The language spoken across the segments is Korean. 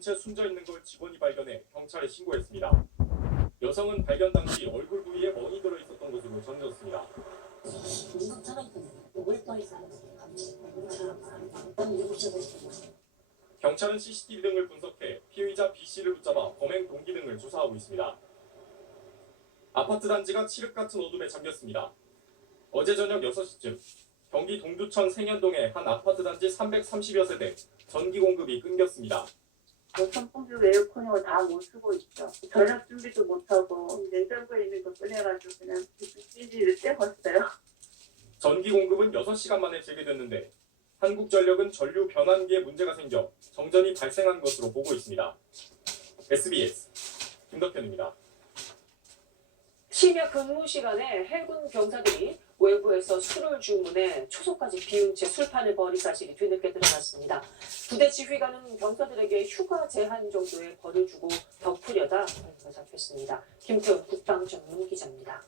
부인 채 숨져 있는 걸 직원이 발견해 경찰에 신고했습니다. 여성은 발견 당시 얼굴 부위에 멍이 들어 있었던 것으로 전해졌습니다. 경찰은 CCTV 등을 분석해 피의자 B씨를 붙잡아 범행 동기 등을 조사하고 있습니다. 아파트 단지가 칠흑 같은 어둠에 잠겼습니다. 어제 저녁 6시쯤 경기 동두천 생현동의 한 아파트 단지 330여 세대 전기 공급이 끊겼습니다. 선풍기 에어컨을 다 못 쓰고 있죠. 저녁 준비도 못하고 냉장고에 있는 거 꺼내가지고 그냥 찌질을 떼었어요. 전기 공급은 6시간 만에 재개됐는데 한국전력은 전류 변환기에 문제가 생겨 정전이 발생한 것으로 보고 있습니다. SBS 김덕현입니다. 심야 근무 시간에 해군 병사들이 외부에서 술을 주문해 초소까지 비운 채 술판을 벌인 사실이 뒤늦게 드러났습니다. 부대 지휘관은 병사들에게 휴가 제한 정도의 벌을 주고 덮으려다 벌레가 잡혔습니다. 김태훈 국방전문기자입니다.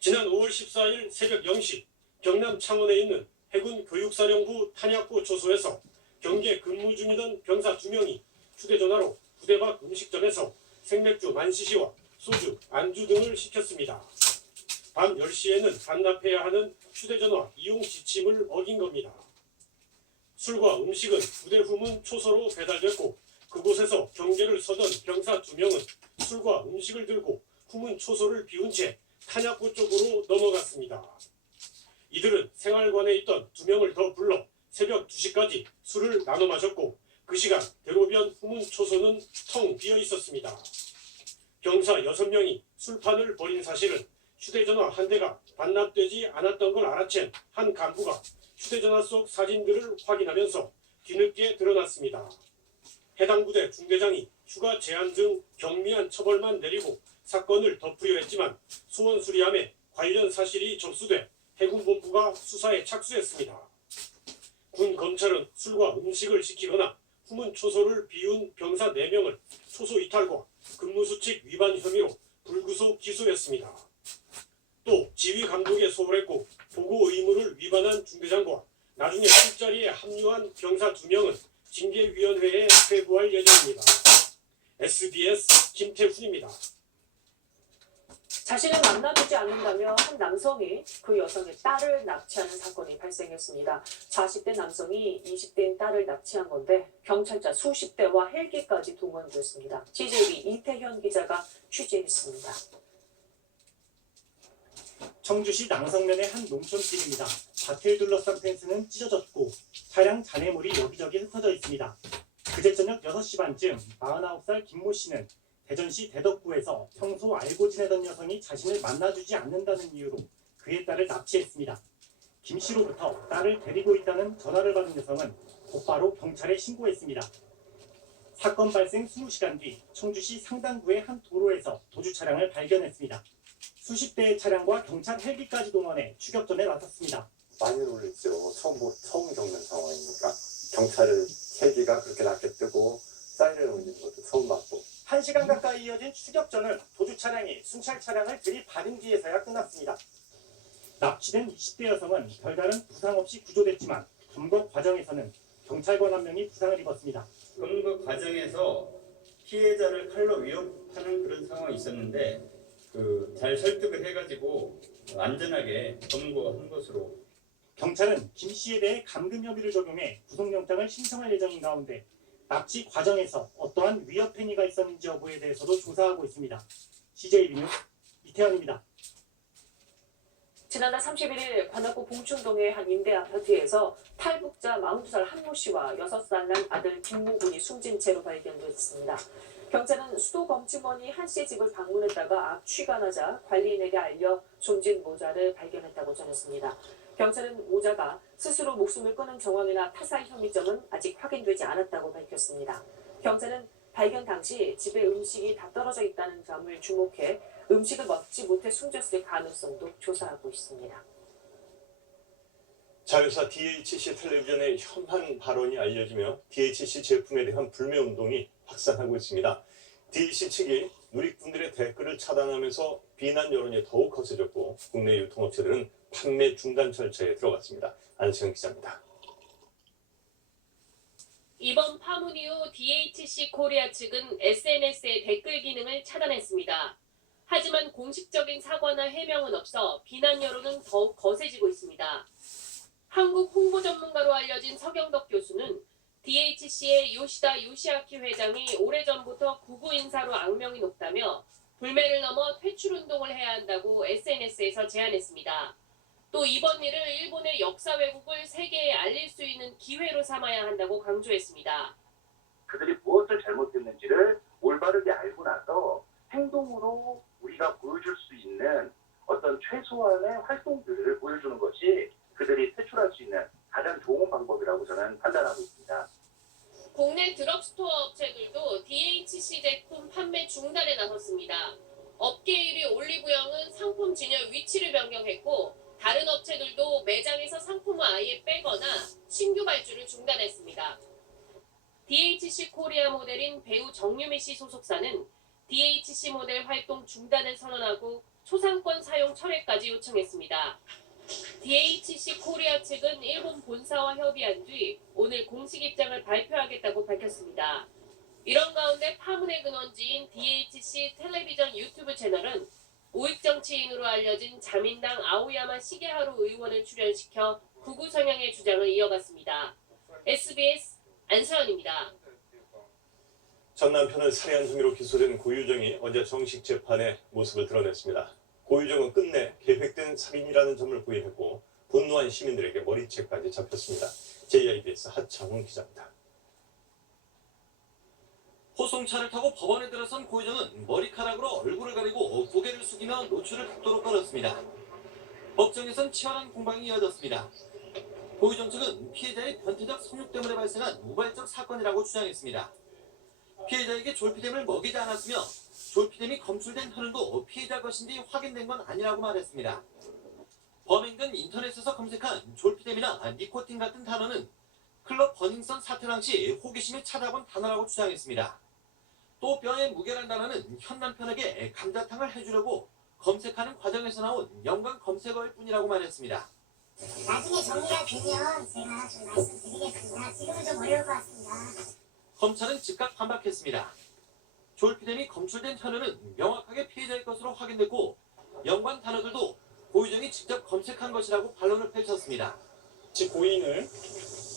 지난 5월 14일 새벽 0시 경남 창원에 있는 해군 교육사령부 탄약고 초소에서 경계 근무 중이던 병사 2명이 휴대전화로 부대 밖 음식점에서 생맥주 만시시와 소주, 안주 등을 시켰습니다. 밤 10시에는 반납해야 하는 휴대전화 이용 지침을 어긴 겁니다. 술과 음식은 부대 후문 초소로 배달됐고 그곳에서 경계를 서던 병사 2명은 술과 음식을 들고 후문 초소를 비운 채 탄약고 쪽으로 넘어갔습니다. 이들은 생활관에 있던 2명을 더 불러 새벽 2시까지 술을 나눠 마셨고 그 시간 대로변 후문 초소는 텅 비어 있었습니다. 병사 6명이 술판을 벌인 사실은 휴대전화 한 대가 반납되지 않았던 걸 알아챈 한 간부가 휴대전화 속 사진들을 확인하면서 뒤늦게 드러났습니다. 해당 부대 중대장이 휴가 제한 등 경미한 처벌만 내리고 사건을 덮으려 했지만 소원 수리함에 관련 사실이 접수돼 해군본부가 수사에 착수했습니다. 군 검찰은 술과 음식을 시키거나 후문 초소를 비운 병사 4명을 초소 이탈과 근무수칙 위반 혐의로 불구속 기소했습니다. 또 지휘 감독에 소홀했고 보고 의무를 위반한 중대장과 나중에 술자리에 합류한 병사 2명은 징계위원회에 회부할 예정입니다. SBS 김태훈입니다. 자신을 만나주지 않는다며 한 남성이 그 여성의 딸을 납치하는 사건이 발생했습니다. 40대 남성이 20대인 딸을 납치한 건데 경찰차 수십 대와 헬기까지 동원됐습니다. CJB 이태현 기자가 취재했습니다. 청주시 낭성면의 한 농촌길입니다. 밭을 둘러싼 펜스는 찢어졌고 차량 잔해물이 여기저기 흩어져 있습니다. 그제 저녁 6시 반쯤 49살 김모 씨는 대전시 대덕구에서 평소 알고 지내던 여성이 자신을 만나주지 않는다는 이유로 그의 딸을 납치했습니다. 김 씨로부터 딸을 데리고 있다는 전화를 받은 여성은 곧바로 경찰에 신고했습니다. 사건 발생 20시간 뒤 청주시 상당구의 한 도로에서 도주 차량을 발견했습니다. 수십 대의 차량과 경찰 헬기까지 동원해 추격전에 나섰습니다. 많이 놀랐죠. 처음 겪는 상황이니까. 경찰 헬기가 그렇게 낮게 뜨고 사이렌 울리는 것도 처음 봤고. 1시간 가까이 이어진 추격전은 도주 차량이 순찰 차량을 들이받은 뒤에서야 끝났습니다. 납치된 20대 여성은 별다른 부상 없이 구조됐지만 검거 과정에서는 경찰관 한 명이 부상을 입었습니다. 검거 과정에서 피해자를 칼로 위협하는 그런 상황이 있었는데 잘 설득을 해가지고 안전하게 검거한 것으로. 경찰은 김 씨에 대해 감금 혐의를 적용해 구속영장을 신청할 예정인 가운데 납치 과정에서 어떠한 위협 행위가 있었는지 여부에 대해서도 조사하고 있습니다. CJB 뉴스 이태현입니다. 지난달 31일 관악구 봉춘동의 한 임대 아파트에서 탈북자 42살 한모 씨와 6살 난 아들 김모 군이 숨진 채로 발견됐습니다. 경찰은 수도검침원이 한 씨의 집을 방문했다가 압취가 나자 관리인에게 알려 숨진 모자를 발견했다고 전했습니다. 경찰은 모자가 스스로 목숨을 끊은 정황이나 타살 혐의점은 아직 확인되지 않았다고 밝혔습니다. 경찰은 발견 당시 집에 음식이 다 떨어져 있다는 점을 주목해 음식을 먹지 못해 숨졌을 가능성도 조사하고 있습니다. 자회사 DHC 텔레비전의 혐한 발언이 알려지며 DHC 제품에 대한 불매운동이 확산하고 있습니다. DHC 측이 누리꾼들의 댓글을 차단하면서 비난 여론이 더욱 거세졌고 국내 유통업체들은 판매 중단 절차에 들어갔습니다. 안수영 기자입니다. 이번 파문 이후 DHC 코리아 측은 SNS의 댓글 기능을 차단했습니다. 하지만 공식적인 사과나 해명은 없어 비난 여론은 더욱 거세지고 있습니다. 한국 홍보 전문가로 알려진 서경덕 교수는 DHC의 요시다 요시아키 회장이 오래전부터 구구 인사로 악명이 높다며 불매를 넘어 퇴출운동을 해야 한다고 SNS에서 제안했습니다. 또 이번 일을 일본의 역사 왜곡을 세계에 알릴 수 있는 기회로 삼아야 한다고 강조했습니다. 그들이 무엇을 잘못했는지를 올바르게 알고 나서 행동으로 우리가 보여줄 수 있는 어떤 최소한의 활동들을 보여주는 것이 그들이 퇴출할 수 있는 가장 좋은 방법이라고 저는 판단하고 있습니다. 국내 드럭스토어 업체들도 DHC 제품 판매 중단에 나섰습니다. 업계 1위 올리브영은 상품 진열 위치를 변경했고 다른 업체들도 매장에서 상품을 아예 빼거나 신규 발주를 중단했습니다. DHC 코리아 모델인 배우 정유미 씨 소속사는 DHC 모델 활동 중단을 선언하고 초상권 사용 철회까지 요청했습니다. DHC 코리아 측은 일본 본사와 협의한 뒤 오늘 공식 입장을 발표하겠다고 밝혔습니다. 이런 가운데 파문의 근원지인 DHC 텔레비전 유튜브 채널은 우익 정치인으로 알려진 자민당 아오야마 시게하루 의원을 출연시켜 극우 성향의 주장을 이어갔습니다. SBS 안서연입니다. 전 남편을 살해한 혐의로 기소된 고유정이 어제 정식 재판에 모습을 드러냈습니다. 고유정은 끝내 계획된 살인이라는 점을 부인했고 분노한 시민들에게 머리채까지 잡혔습니다. JIBS 하창훈 기자입니다. 호송차를 타고 법원에 들어선 고유정은 머리카락으로 얼굴을 가리고 고개를 숙이며 노출을 극도로 떨었습니다. 법정에선 치열한 공방이 이어졌습니다. 고유정 측은 피해자의 변태적 성욕 때문에 발생한 우발적 사건이라고 주장했습니다. 피해자에게 졸피뎀을 먹이지 않았으며 졸피뎀이 검출된 혈흔도 피해자 것인지 확인된 건 아니라고 말했습니다. 범행은 인터넷에서 검색한 졸피뎀이나 니코틴 같은 단어는 클럽 버닝썬 사태 당시 호기심에 찾아본 단어라고 주장했습니다. 또 뼈에 무게란 단어는 현 남편에게 감자탕을 해주려고 검색하는 과정에서 나온 연관 검색어일 뿐이라고 말했습니다. 나중에 정리가 되면 제가 좀 말씀드리겠습니다. 지금은 좀 어려울 것 같습니다. 검찰은 즉각 반박했습니다. 졸피뎀이 검출된 혈흔은 명확하게 피해자의 것으로 확인됐고 연관 단어들도 고유정이 직접 검색한 것이라고 반론을 펼쳤습니다. 고인을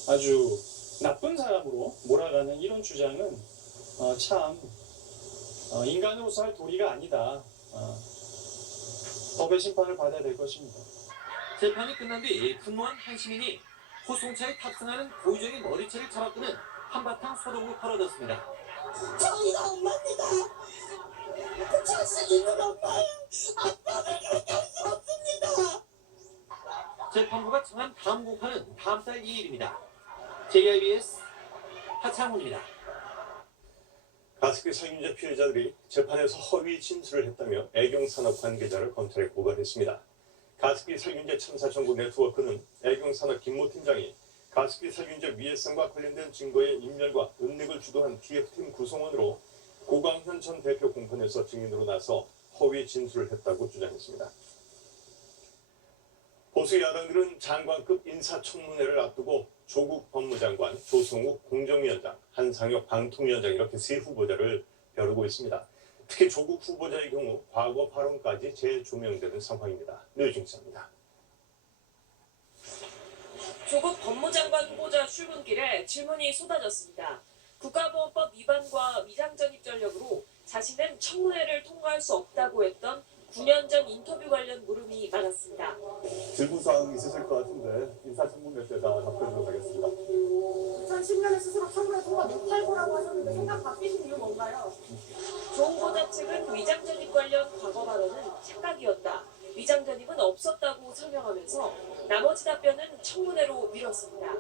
아주 나쁜 사람으로 몰아가는 이런 주장은 참 인간으로서 할 도리가 아니다. 법의 심판을 받아야 될 것입니다. 재판이 끝난 뒤 분노한 한 시민이 호송차에 탑승하는 고유정의 머리채를 잡아끄는 한바탕 소동으로 벌어졌습니다. 저희가 엄마입니다. 그 자식 있는 엄마예요. 아빠를 그렇게 할 수 없습니다. 재판부가 정한 다음 공판은 다음 달 2일입니다. JIBS 하창훈입니다. 가습기 살균제 피해자들이 재판에서 허위 진술을 했다며 애경산업 관계자를 검찰에 고발했습니다. 가습기 살균제 참사 정보 네트워크는 애경산업 김모 팀장이 가습기 살균제 위해성과 관련된 증거의 인멸과 은닉을 주도한 TF팀 구성원으로 고광현 전 대표 공판에서 증인으로 나서 허위 진술을 했다고 주장했습니다. 보수 야당들은 장관급 인사청문회를 앞두고 조국 법무장관, 조성욱 공정위원장, 한상혁 방통위원장 이렇게 세 후보자를 벼르고 있습니다. 특히 조국 후보자의 경우 과거 발언까지 재조명되는 상황입니다. 류진 기자입니다. 조국 법무장관 후보자 출근길에 질문이 쏟아졌습니다. 국가보안법 위반과 위장전입 전력으로 자신은 청문회를 통과할 수 없다고 했던 9년 전 인터뷰 관련 물음이 많았습니다. 질문사항 있으실 것 같은데 인사청문회 때 다 답변을 하겠습니다. 2010년에 스스로 청문회 통과 못할 거라고 하셨는데 생각 바뀌신 이유 뭔가요? 조 후보자 측은 위장전입 관련 과거 발언은 착각이었다. 위장전입은 없었다고 설명하면서 나머지 답변은 청문회로 미뤘습니다.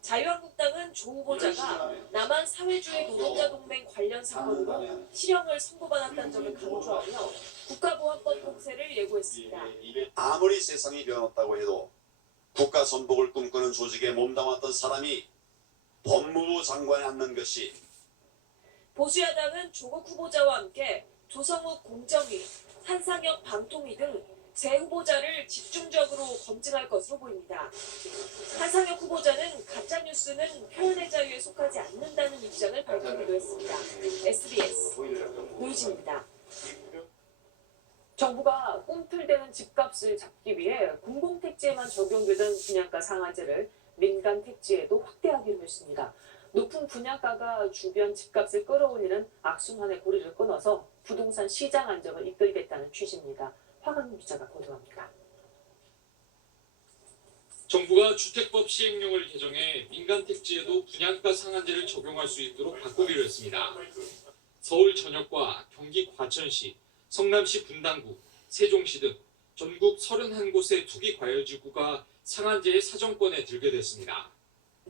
자유한국당은 조 후보자가 남한 사회주의 노동자 동맹 관련 사건으로 실형을 선고받았다는 점을 강조하며 국가보안법 공세를 예고했습니다. 아무리 세상이 변했다고 해도 국가 전복을 꿈꾸는 조직에 몸담았던 사람이 법무부 장관에 앉는 것이 보수야당은 조국 후보자와 함께 조성욱 공정위, 한상혁 방통위 등 새 후보자를 집중적으로 검증할 것으로 보입니다. 한상혁 후보자는 가짜뉴스는 표현의 자유에 속하지 않는다는 입장을 밝히기도 했습니다. SBS 노유진입니다. 정부가 꿈틀대는 집값을 잡기 위해 공공택지에만 적용되던 분양가 상한제를 민간 택지에도 확대하기로 했습니다. 높은 분양가가 주변 집값을 끌어올리는 악순환의 고리를 끊어서 부동산 시장 안정을 이끌겠다는 취지입니다. 화강민 기자가 보도합니다. 정부가 주택법 시행령을 개정해 민간 택지에도 분양가 상한제를 적용할 수 있도록 바꾸기로 했습니다. 서울 전역과 경기 과천시, 성남시 분당구, 세종시 등 전국 31곳의 투기 과열지구가 상한제의 사정권에 들게 됐습니다.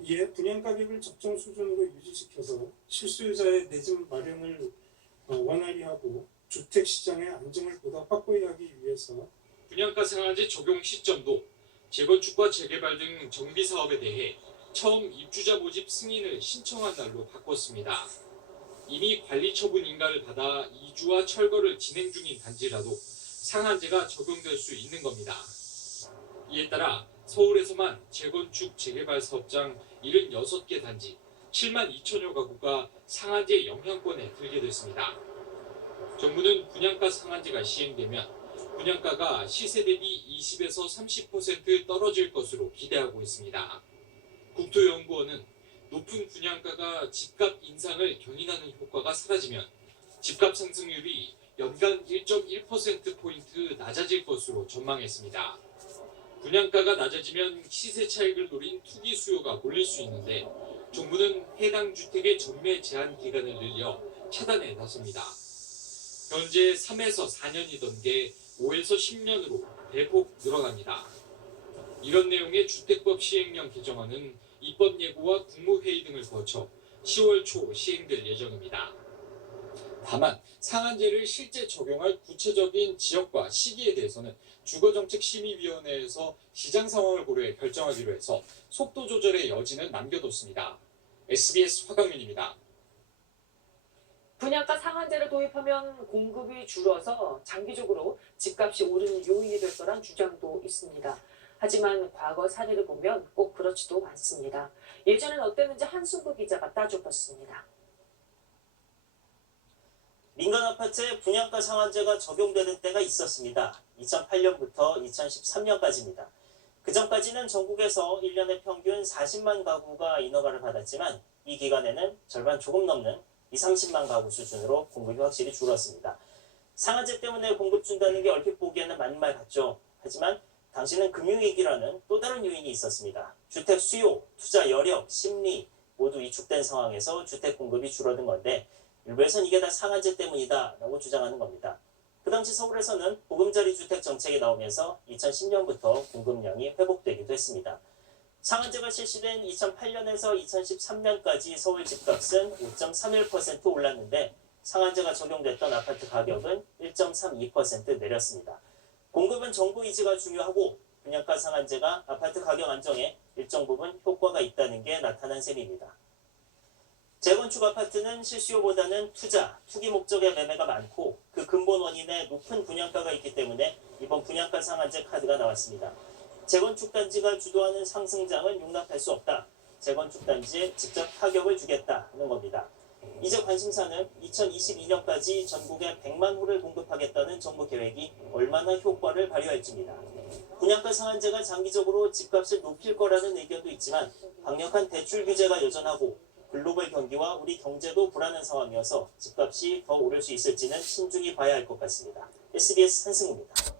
이에 분양가격을 적정 수준으로 유지시켜서 실수요자의 내 집 마련을 원활히 하고 주택시장의 안정을 보다 확고히 하기 위해서 분양가 상한제 적용 시점도 재건축과 재개발 등 정비 사업에 대해 처음 입주자 모집 승인을 신청한 날로 바꿨습니다. 이미 관리 처분 인가를 받아 이주와 철거를 진행 중인 단지라도 상한제가 적용될 수 있는 겁니다. 이에 따라 서울에서만 재건축 재개발 사업장 76개 단지 7만 2천여 가구가 상한제 영향권에 들게 됐습니다. 정부는 분양가 상한제가 시행되면 분양가가 시세 대비 20에서 30% 떨어질 것으로 기대하고 있습니다. 국토연구원은 높은 분양가가 집값 인상을 견인하는 효과가 사라지면 집값 상승률이 연간 1.1%포인트 낮아질 것으로 전망했습니다. 분양가가 낮아지면 시세 차익을 노린 투기 수요가 몰릴 수 있는데 정부는 해당 주택의 전매 제한 기간을 늘려 차단에 나섭니다. 현재 3에서 4년이던 게 5에서 10년으로 대폭 늘어납니다. 이런 내용의 주택법 시행령 개정안은 입법 예고와 국무회의 등을 거쳐 10월 초 시행될 예정입니다. 다만 상한제를 실제 적용할 구체적인 지역과 시기에 대해서는 주거정책심의위원회에서 시장 상황을 고려해 결정하기로 해서 속도 조절의 여지는 남겨뒀습니다. SBS 화강민입니다. 분양가 상한제를 도입하면 공급이 줄어서 장기적으로 집값이 오르는 요인이 될 거란 주장도 있습니다. 하지만 과거 사례를 보면 꼭 그렇지도 않습니다. 예전엔 어땠는지 한승구 기자가 따져봤습니다. 민간 아파트에 분양가 상한제가 적용되는 때가 있었습니다. 2008년부터 2013년까지입니다. 그전까지는 전국에서 1년에 평균 40만 가구가 인허가를 받았지만 이 기간에는 절반 조금 넘는 30만 가구 수준으로 공급이 확실히 줄었습니다. 상한제 때문에 공급 준다는 게 얼핏 보기에는 맞는 말 같죠. 하지만 당시는 금융위기라는 또 다른 요인이 있었습니다. 주택 수요, 투자 여력, 심리 모두 위축된 상황에서 주택 공급이 줄어든 건데 일부에서는 이게 다 상한제 때문이다 라고 주장하는 겁니다. 그 당시 서울에서는 보금자리 주택 정책이 나오면서 2010년부터 공급량이 회복되기도 했습니다. 상한제가 실시된 2008년에서 2013년까지 서울 집값은 5.31% 올랐는데 상한제가 적용됐던 아파트 가격은 1.32% 내렸습니다. 공급은 정부 의지가 중요하고 분양가 상한제가 아파트 가격 안정에 일정 부분 효과가 있다는 게 나타난 셈입니다. 재건축 아파트는 실수요보다는 투기 목적의 매매가 많고 그 근본 원인에 높은 분양가가 있기 때문에 이번 분양가 상한제 카드가 나왔습니다. 재건축 단지가 주도하는 상승장은 용납할 수 없다. 재건축 단지에 직접 타격을 주겠다 하는 겁니다. 이제 관심사는 2022년까지 전국에 100만 호를 공급하겠다는 정부 계획이 얼마나 효과를 발휘할지입니다. 분양가 상한제가 장기적으로 집값을 높일 거라는 의견도 있지만 강력한 대출 규제가 여전하고 글로벌 경기와 우리 경제도 불안한 상황이어서 집값이 더 오를 수 있을지는 신중히 봐야 할 것 같습니다. SBS 한승우입니다.